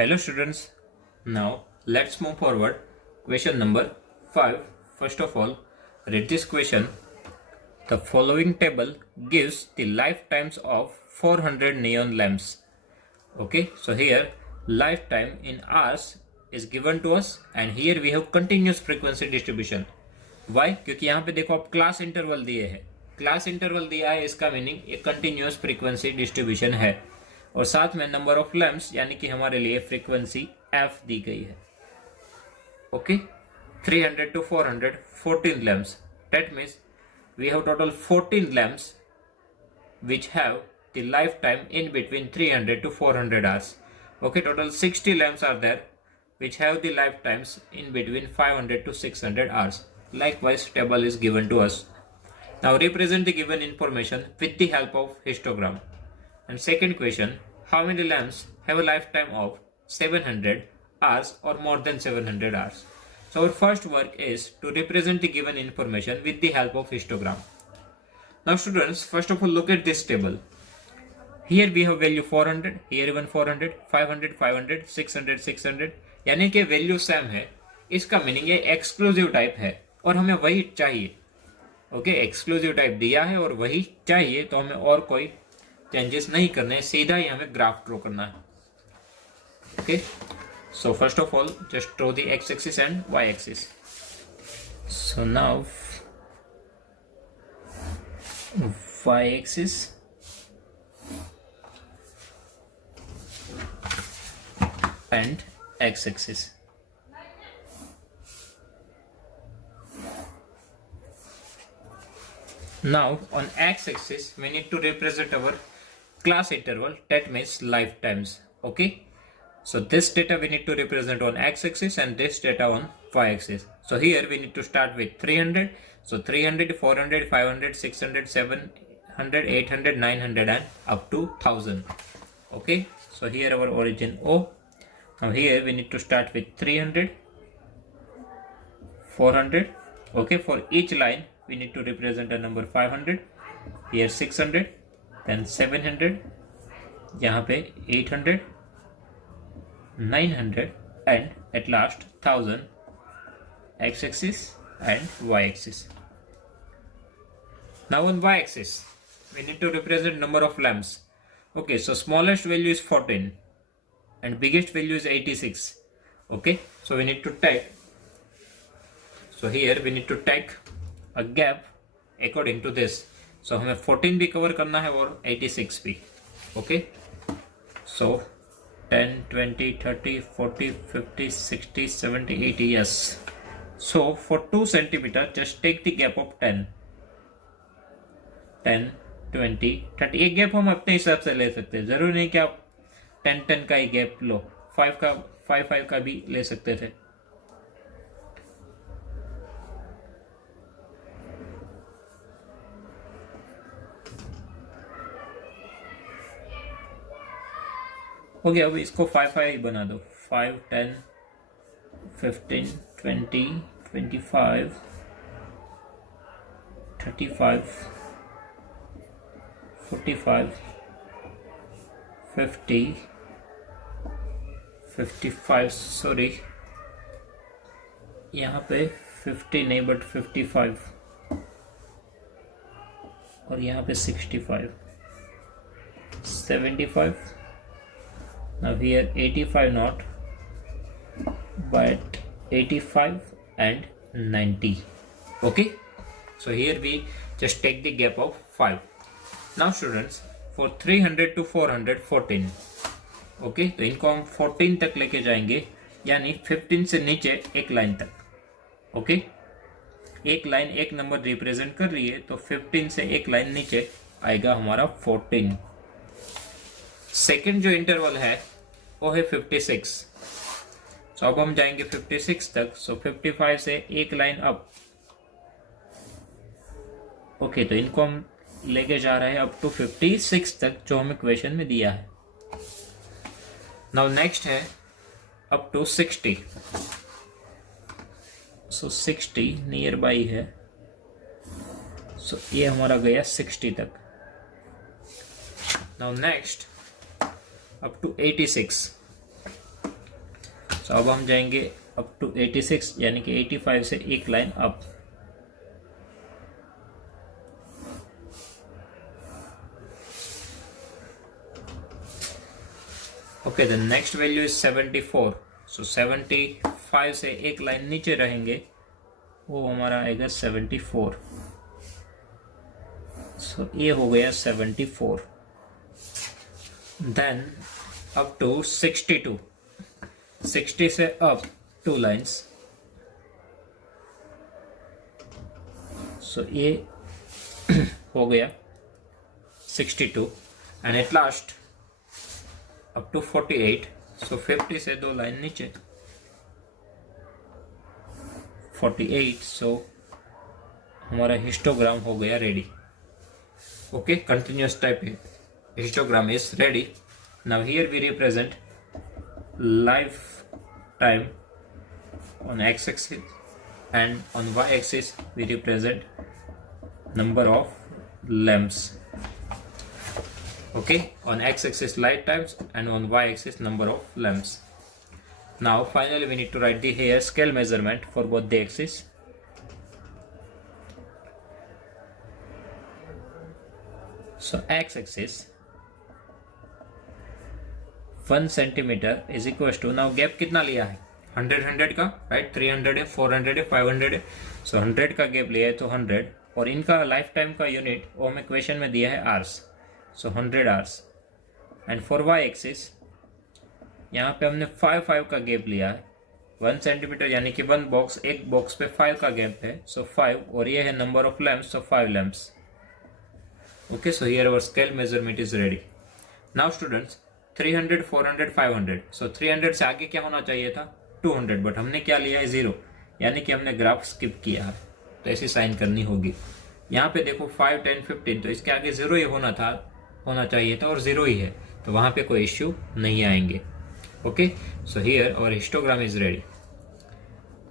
Hello students, now let's move forward. Question number 5. First of all, read this question. The following table gives the lifetimes of 400 neon lamps. Okay, so here lifetime in hours is given to us and here we have continuous frequency distribution. Why? क्योंकि यहाँ पे देखो आप class interval दिए है, class interval दिया है, इसका मीनिंग एक कंटिन्यूअस फ्रीक्वेंसी डिस्ट्रीब्यूशन है और साथ में नंबर ऑफ लैम्प्स यानी कि हमारे लिए फ्रीक्वेंसी एफ दी गई है. Okay, 300 to 400 14 lamps. That means we have total 14 lamps which have the lifetime in between 300 to 400 hours. Okay, total 60 lamps are there which have the lifetimes in between 500 to 600 hours. Likewise, table is given to us. Now represent the given information with the help of histogram. And second question, how many lamps have a lifetime of 700 hours or more than 700 hours? So our first work is to represent the given information with the help of histogram. Now students, first of all look at this table. Here we have value 400, here even 400, 500, 500, 600, 600. यानी कि value same है. इसका meaning ये exclusive type है और हमें वही चाहिए. ओके, एक्सक्लूसिव टाइप दिया है और वही चाहिए, तो हमें और कोई चेंजेस नहीं करने हैं, सीधा ही हमें ग्राफ ड्रॉ करना है. Okay, so first of all just draw the x-axis and y-axis. So now y-axis and x-axis. Now on x-axis we need to represent our class interval, that means lifetimes. Okay, so this data we need to represent on x-axis and this data on y-axis. So here we need to start with 300. So 300, 400, 500, 600, 700, 800, 900 and up to 1000. Okay, so here our origin O. Now here we need to start with 300, 400. Okay, for each line we need to represent a number 500. Here 600, then 700, यहाँ पे 800, 900 and at last 1000, x-axis and y-axis. Now on y-axis we need to represent number of lamps. Okay, so smallest value is 14 and biggest value is 86. Okay, so we need to take, so here we need to take a gap according to this. So हमें 14 भी cover करना है और 86 भी. Okay, so 10, 20, 30, 40, 50, 60, 70, 80, yes. So for 2 centimeter, just take the gap of 10, 10, 20, 30. एक gap हम अपने हिसाब से ले सकते हैं, जरूरी नहीं कि आप 10, 10 का ही गैप लो, 5 का भी ले सकते थे. हो गया, अब इसको 5 बना दो. 5, 10, 15, 20, 25, 35, 45, 50, 55, सॉरी यहाँ पे 50 नहीं बट 55 और यहाँ पे 65, 75. Now here 85 not, but 85 and 90. Okay, so here we just take the gap of 5. Now students, for 300 to 400 14. Okay, तो इनको हम 14 तक लेके जाएंगे, यानी 15 से नीचे एक लाइन तक. ओके, एक लाइन एक नंबर रिप्रेजेंट कर रही है, तो 15 से एक लाइन नीचे आएगा हमारा 14. सेकेंड जो इंटरवल है वो है 56. सो अब हम जाएंगे 56 तक. सो 55 से एक लाइन अप. ओके, तो इनको हम लेके जा रहे हैं अप टू 56 तक जो हमें क्वेश्चन में दिया है. नाउ नेक्स्ट है up to 60. So 60 near by है, सो ये हमारा गया 60 तक. Now next up to 86. So अब हम जाएंगे अप टू 86 यानी कि 85 से एक line up. Okay, the next value is 74। सो 75 से एक लाइन नीचे रहेंगे, वो हमारा आएगा 74। सो ये हो गया 74। देन अप टू 62, 60 से अप 2 लाइन्स। सो ये हो गया 62 and at last up to 48। So 50 से 2 लाइन नीचे 48। सो हमारा हिस्टोग्राम हो गया ready. Okay, continuous type histogram is ready. Now here we represent lifetime on x-axis, and on y-axis we represent number of lamps. Okay, on x-axis lifetimes and on y-axis number of lamps. Now finally we need to write the hair scale measurement for both the axes. So x-axis 1 centimetre is equal to, now gap कितना लिया है 100 का, right. 300 है, 400 है, 500 है। सो 100 का gap लिया है तो 100, और इनका लाइफ टाइम का यूनिट वो हमें क्वेश्चन में दिया है hours. So 100 hours. And for y axis यहाँ पे हमने 5 का गैप लिया है। 1 सेंटीमीटर यानी कि एक बॉक्स पे 5 का गैप है। सो 5, और ये है number of lamps, so 5 lamps. Okay, so here our scale measurement is ready. Now students 300, 400, 500। So 300 से आगे क्या होना चाहिए था 200, बट हमने क्या लिया है 0, यानी कि हमने ग्राफ स्किप किया है, तो ऐसी साइन करनी होगी। यहाँ पे देखो 5, 10, 15, तो इसके आगे 0 ही होना चाहिए था, और 0 ही है, तो वहां पे कोई इश्यू नहीं आएंगे। Okay, so here our histogram is ready.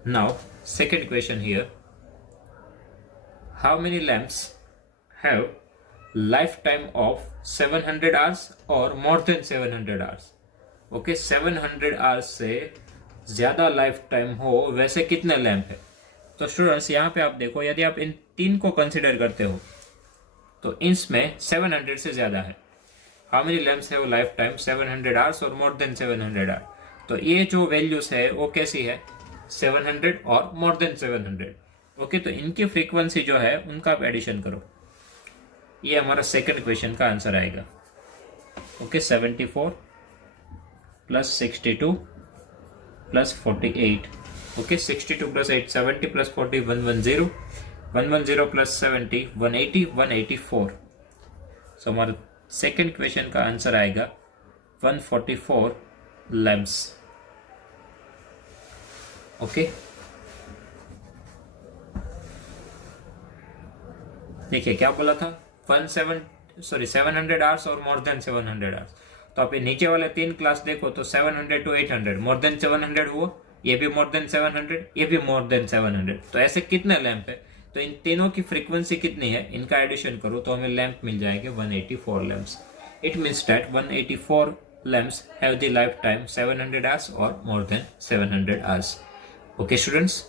Now second question here, how many lamps have lifetime of 700 hours or more than 700 hours? Okay, 700 hours से ज्यादा लाइफ टाइम हो वैसे कितने लैंप है? तो स्टूडेंट्स यहाँ पे आप देखो, यदि आप इन 3 को कंसिडर करते हो तो इसमें 700 से ज्यादा है। हाउ मेनी लैम्प्स है वो लाइफ टाइम 700 hours और मोर देन 700 hours। तो ये जो वैल्यूज है वो कैसी है 700 और मोर देन 700। ओके, तो इनकी फ्रीक्वेंसी जो है उनका आप एडिशन करो, ये हमारा सेकंड क्वेश्चन का आंसर आएगा। Okay, 74 plus 62 plus 48। Okay, 62 plus 8 70 plus 40 110, 110 plus 70 180, 184। सो हमारा सेकंड क्वेश्चन का आंसर आएगा 144 लैम्प्स। ओके, देखिए क्या बोला था 700 आवर्स और मोर देन 700 आवर्स। तो आप ये नीचे वाले 3 क्लास देखो तो 700 to 800, मोर देन 700 हुआ, ये भी मोर देन 700, ये भी मोर देन 700। तो ऐसे कितने लैंप है, तो इन तीनों की फ्रीक्वेंसी कितनी है इनका एडिशन करो तो हमें लैंप मिल जाएंगे 184 lamps. It means that 184 lamps have the life time 700 hours और more than 700 hours. Okay students,